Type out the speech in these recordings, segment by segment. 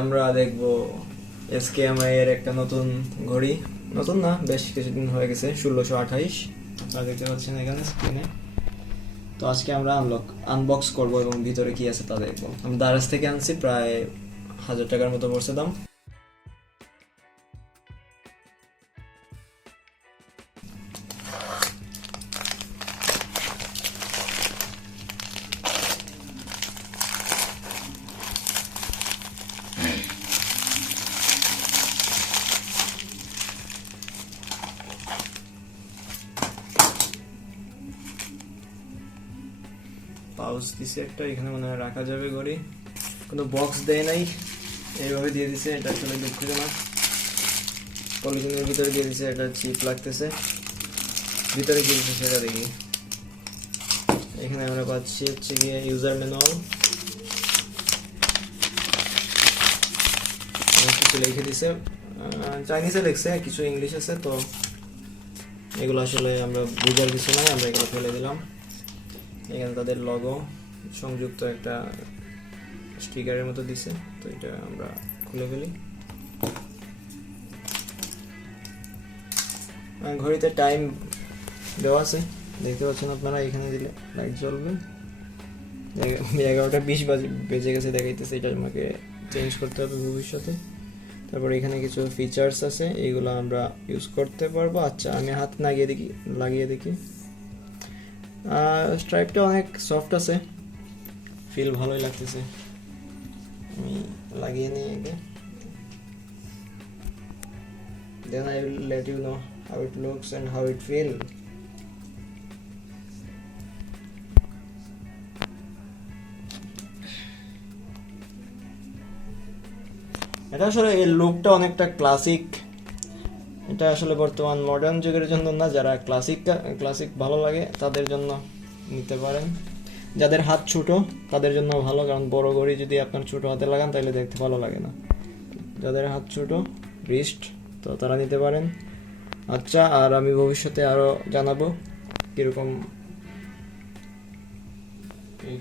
আমরা দেখব SKMEI এর একটা নতুন ঘড়ি, নতুন না বেশ কিছুদিন হয়ে গেছে, 1628 আপনারা দেখতে পাচ্ছেন এখানে স্ক্রিনে। তো আজকে আমরা আনবক্স করব এবং ভিতরে কি আছে তা দেখব। আমি দারাজ থেকে আনছি, প্রায় 1000 টাকার মতো পড়ছে দাম। পাউচ দিছে একটা, এখানে মনে হয় রাখা যাবে ঘড়ি, কোনো বক্স দেয় নাই, এইভাবে দিয়ে দিছে। এটা আসলে দুঃখজনক, পলিথিনের ভিতরে দিয়ে দিছে, এটা চিপ লাগতেছে। ভিতরে কি দিচ্ছে সেটা দেখি। এখানে আমরা পাচ্ছি হচ্ছে গিয়ে ইউজার ম্যানুয়াল, কিছু লিখে দিছে, চাইনিজে লিখছে, কিছু ইংলিশ আছে। তো এগুলো আসলে আমরা বুঝার কিছু নাই, আমরা এগুলো ফেলে দিলাম। এখানে তাদের লগো সংযুক্ত একটা স্টিকারের মতো দিছে, তো এটা আমরা খুলে ফেলি। ঘড়িতে টাইম দেওয়া আছে, দেখতে পাচ্ছেন আপনারা, এখানে দিলে লাইট জ্বলবে। 11টা 20 বেজে গেছে দেখাইতেছে, এটা আমাকে চেঞ্জ করতে হবে ভবিষ্যতে। তারপর এখানে কিছু ফিচার্স আছে, এইগুলো আমরা ইউজ করতে পারবো। আচ্ছা, আমি হাত লাগিয়ে দেখি। স্ট্রাইপটা অনেক সফট আছে, ফিল ভালোই লাগতেছে। আমি লাগিয়ে নিই আগে, then I will let you know how it looks and how it feel. এটা আসলে এই লুকটা অনেকটা ক্লাসিক। এটা আসলে বর্তমান মডার্ন যুগের জন্য না, যারা ক্লাসিক ভালো লাগে তাদের জন্য নিতে পারেন। যাদের হাত ছোট তাদের জন্য ভালো, কারণ বড় ঘড়ি যদি আপনার ছোট হাতে লাগান তাহলে দেখতে ভালো লাগে না। যাদের হাত ছোট, রিস্ট, তো তারা নিতে পারেন। আচ্ছা, আর আমি ভবিষ্যতে আরো জানাবো কিরকম,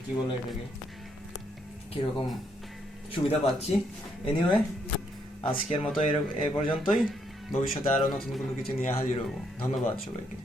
কি বলে এটাকে, কিরকম সুবিধা পাচ্ছি। এনিওয়ে, আজকের মতো এ পর্যন্তই। ভবিষ্যতে আরো নতুন কোনো কিছু নিয়ে হাজির হবো। ধন্যবাদ সবাইকে।